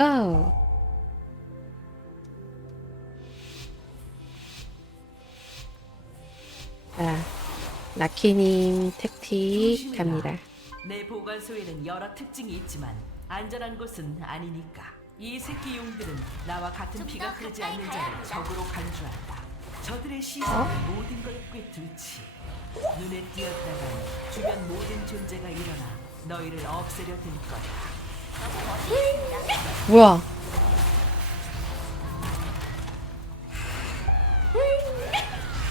고! 자, 라키님 택틱 갑니다. 내 보관소에는 여러 특징이 있지만 안전한 곳은 아니니까. 이 새끼 용들은 나와 같은 좀 피가 더 흐르지 않는 자를. 적으로 간주한다. 저들의 시선 은 모든 걸 꿰뚫지. 눈에 띄었다간 주변 모든 존재가 일어나 너희를 없애려 들 거야. 뭐야?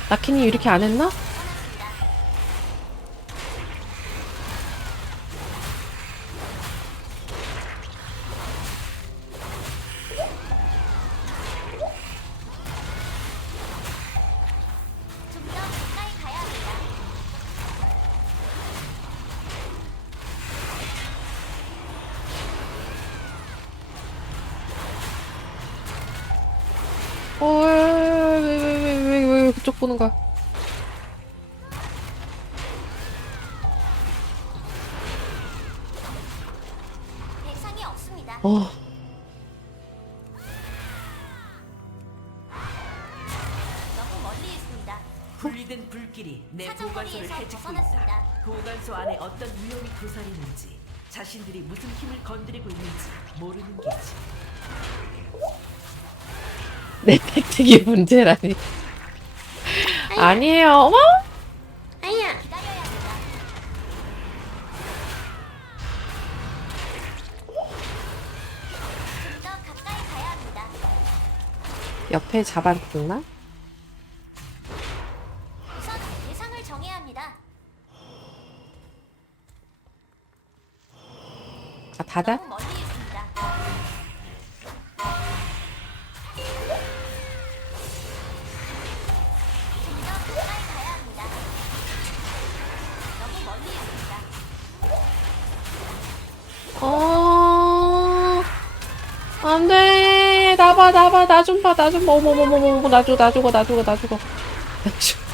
라키님 이렇게 안 했나? 보는 거야? 대상이 없습니다. 어, 너무 멀리 있습니다. 분리된 불길이 내 사정거리에서 보관소를 벗어났습니다. 있다. 보관소 안에 어떤 위험이 도사리는지 자신들이 무슨 힘을 건드리고 있는지 모르는 게지. 내 택틱이 문제라니. 아니에요. 어머? 합니다. 옆에 잡아뒀나? 우선 대상을 정해야 합니다. 아, 닫아? 너무 멀리 봐, 나 봐, 나 좀 봐, 나 좀 봐. 어머머머머머, 나 죽어, 나 죽어, 나 죽어, 나 죽어. 나.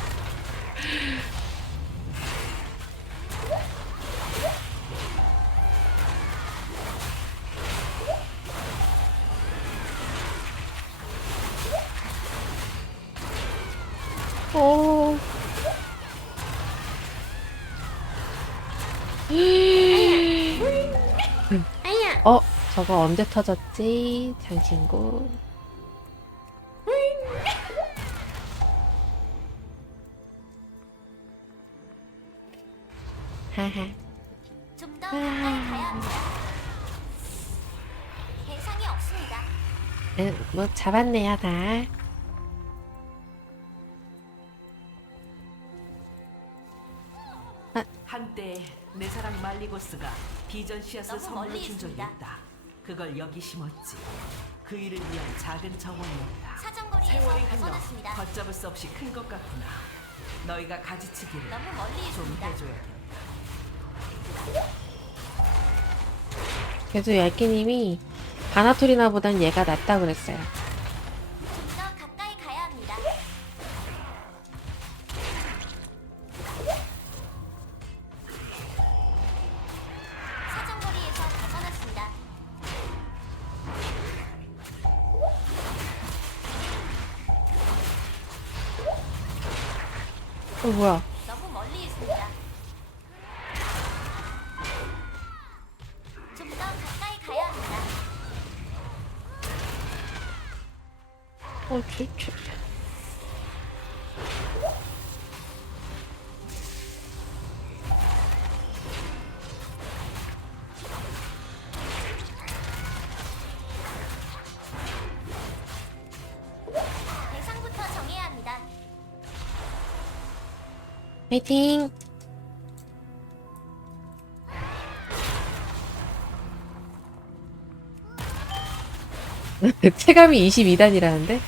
저거 언제 터졌지? 장친구. 하하. 좀더 가까이 가야 합니다. 대상이 없습니다. 응, 뭐 잡았네요, 다. 한때 내 사랑 말리고스가 비전시아스 너무 선물로 멀리 준 적이 있습니다. 있다. 그걸 여기 심었지. 그 일을 위한 작은 정원이었다. 사정거리에서 세월이 흘러 벗어났습니다. 걷잡을 수 없이 큰 것 같구나. 너희가 가지치기를 너무 멀리 좀 있습니다. 해줘야겠다. 그래도 얄끼님이 바나토리나보단 얘가 낫다고 그랬어요. 화이팅! 체감이 22단이라는데?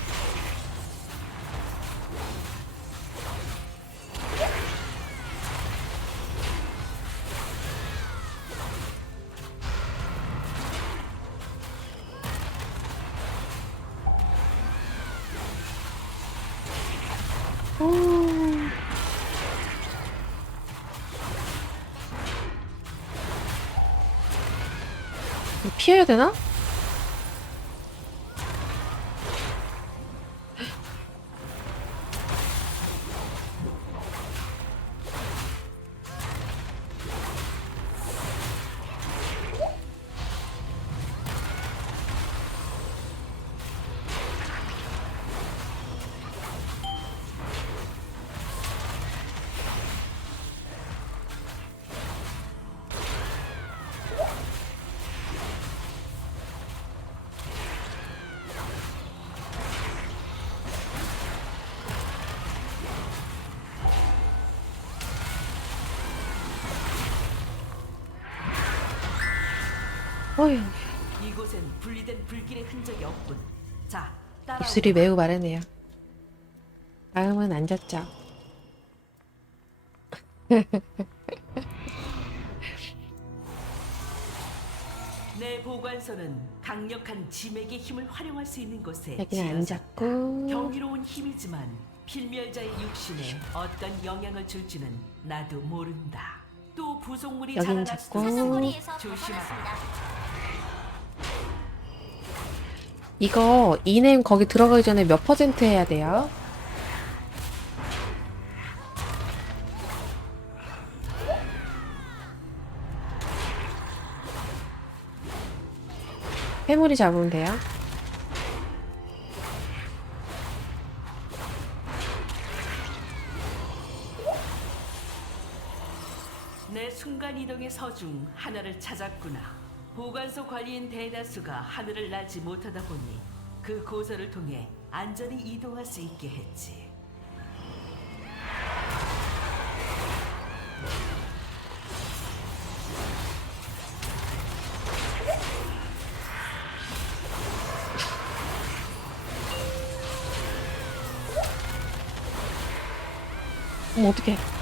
오. 이거 이곳엔 분리된 불길의 흔적이 없군. 자, 따라오. 입술이 매우 마르네요. 다음은 앉았죠. 내 보관소는 강력한 지맥의 힘을 활용할 수 있는 곳에 여기는 지어졌다. 앉았고. 경이로운 힘이지만 필멸자의 육신에 어떤 영향을 줄지는 나도 모른다. 또 부속물이 자라날 수도 조심하라. 벗어났습니다. 이거 이넴 거기 들어가기 전에 몇 퍼센트 해야 돼요? 해물이 잡으면 돼요. 내 순간 이동의 서중 하나를 찾았구나. 보관소 관리인 대다수가 하늘을 날지 못하다 보니 그 고서를 통해 안전히 이동할 수 있게 했지. 어머, 어떡해.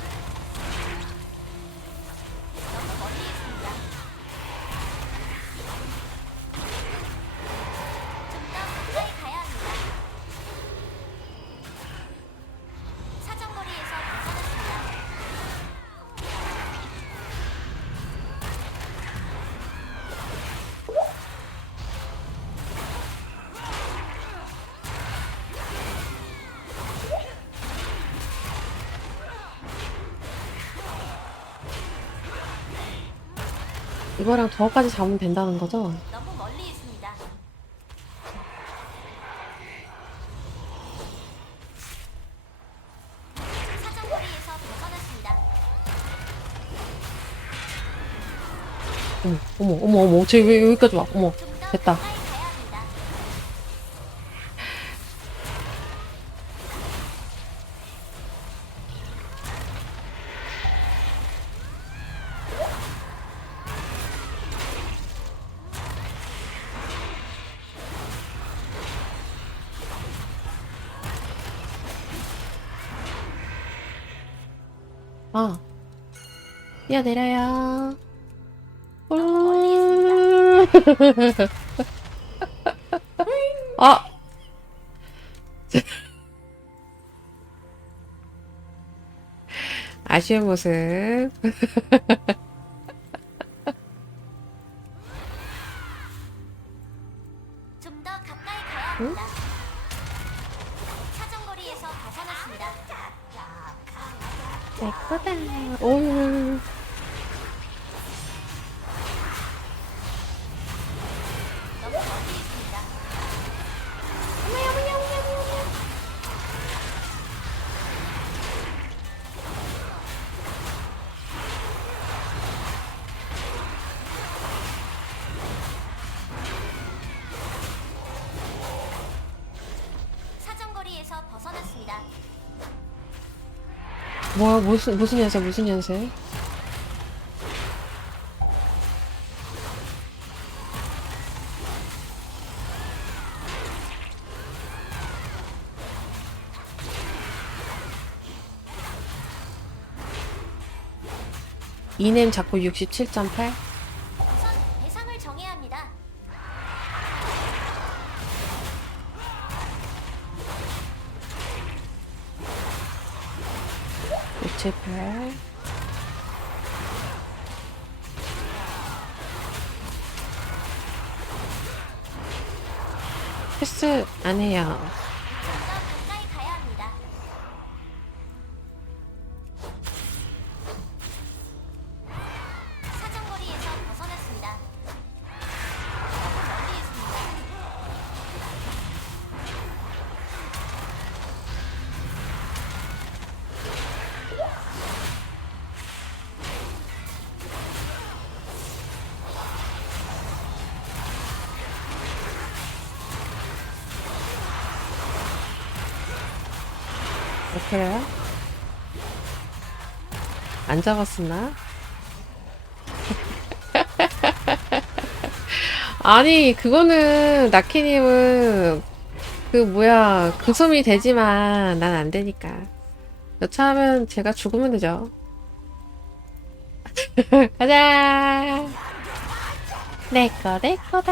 이거랑 저거까지 잡으면 된다는 거죠? 너무 멀리 있습니다. 사정거리에서 벗어났습니다. 어머, 어머, 어머, 어머. 쟤 왜 여기까지 와? 어머, 됐다. 아. 뛰어내려요. 아! 아쉬운 모습. 내 거다. 오. 뭐야, 무슨, 무슨 연세, 무슨 연세? 이넴 잡고 67.8? 패스 안 해요. 어때요? 안 잡았으나? 아니 그거는 나키님은 그 뭐야 그 숨이 되지만 난 안 되니까 여차하면 제가 죽으면 되죠 가자 내꺼 내꺼다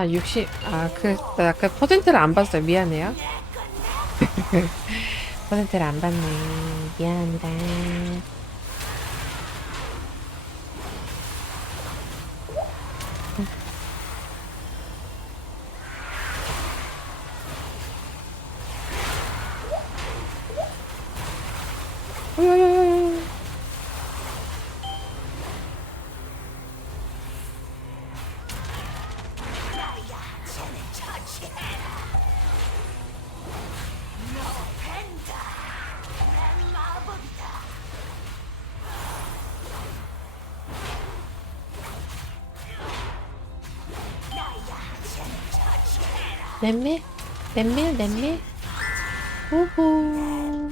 아 60, 아 그 나 아까 퍼센트를 안 봤어요. 미안해요. 퍼센트를 안 봤네. 미안합니다. 어여여 넷밀? 넷밀? 넷밀? 오호.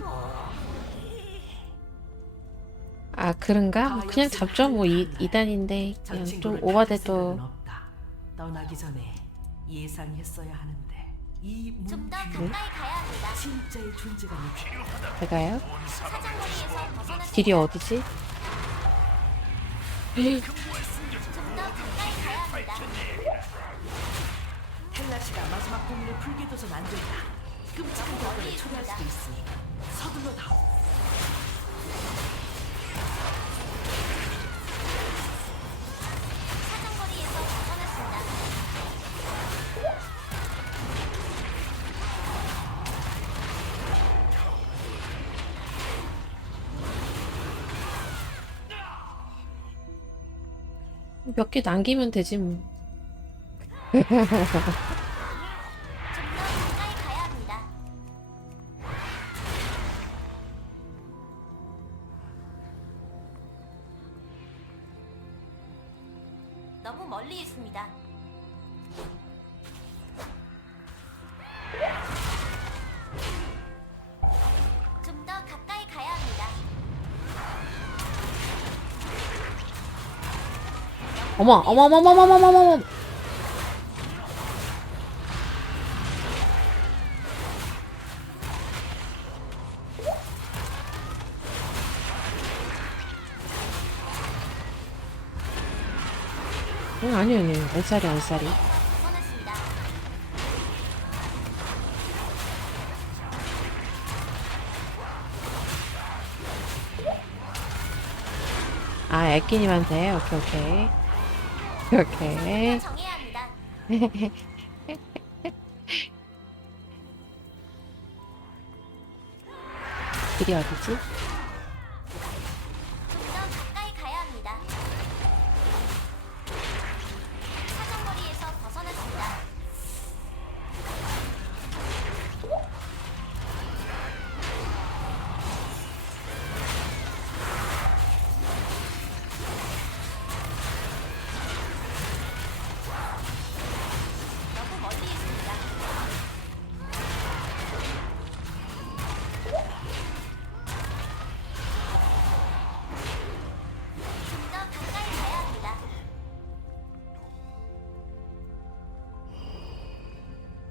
아, 그런가? 그냥 잡죠. 뭐, 이, 2단인데. 저 그냥 좀 오바돼도. 떠나기 전에 예상했어야 하는데 이 좀더 문제는 가까이 가야 합니다. 진짜의 존재감이 필요하다. 제가요? 사정거리에서. 길이 어디지? 좀더 가까이 가야 합니다. 텔라시가 마지막 고민을 풀게 둬선 안 된다. 끔찍한 결과를 초래할 수도 있으니 서둘러다. 사정거리에서 벗어났습니다. 몇 개 남기면 되지, 뭐. 좀 더 가까이 가야 합니다. 어머, 어머, 어머, 어머, 어머, 어머, 어머. 알싸리. 벗어났습니다. 아, 애끼님한테? 오케이, 오케이. 오케이. 길이 어디지?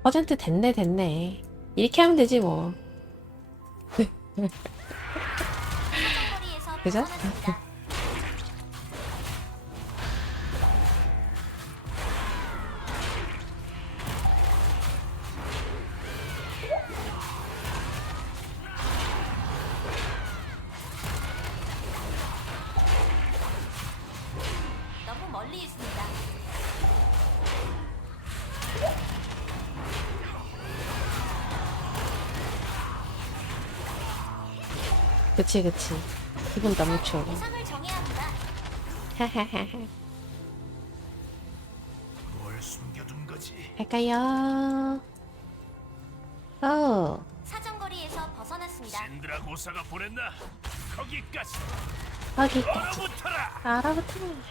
퍼센트 됐네, 됐네. 이렇게 하면 되지, 뭐. 그죠? 그치 그치 기분 너무 좋아 뭘 숨겨둔 거지? 갈까요? 오 사정거리에서 벗어났습니다. 신드라 고사가 보냈나? 거기까지 거기까지 알아붙어라. 알아보더니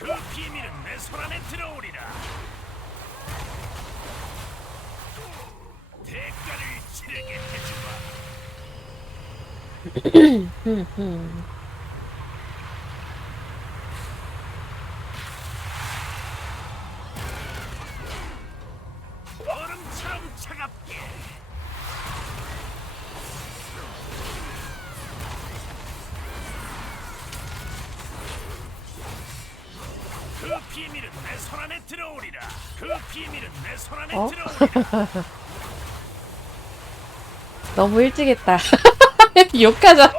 그 비밀은 내 손 안에 들어오리라. 대가를 치르게 해주마. 비밀은 내 손 안에 들어오리라. 그 비밀은 내 손 안에 어? 들어오리라. 너무 일찍 했다. 욕하잖아.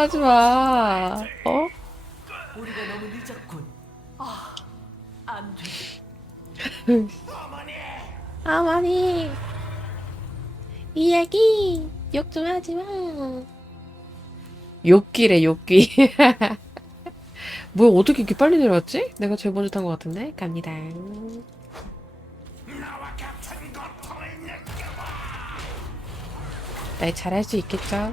하지 마. 어? 우리가 너무 늦었군. 아, 안 돼. 어머니 이야기 욕 좀 하지 마. 욕기래 욕기. 뭐야 어떻게 이렇게 빨리 내려왔지? 내가 제일 먼저 탄 것 같은데 갑니다. 날 잘할 수 있겠죠?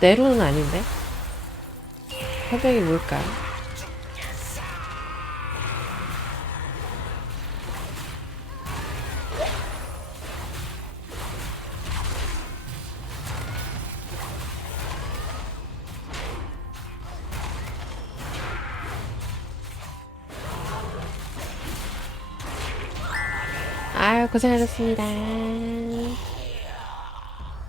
내룬은 아닌데? 협약이 뭘까? 아유 고생하셨습니다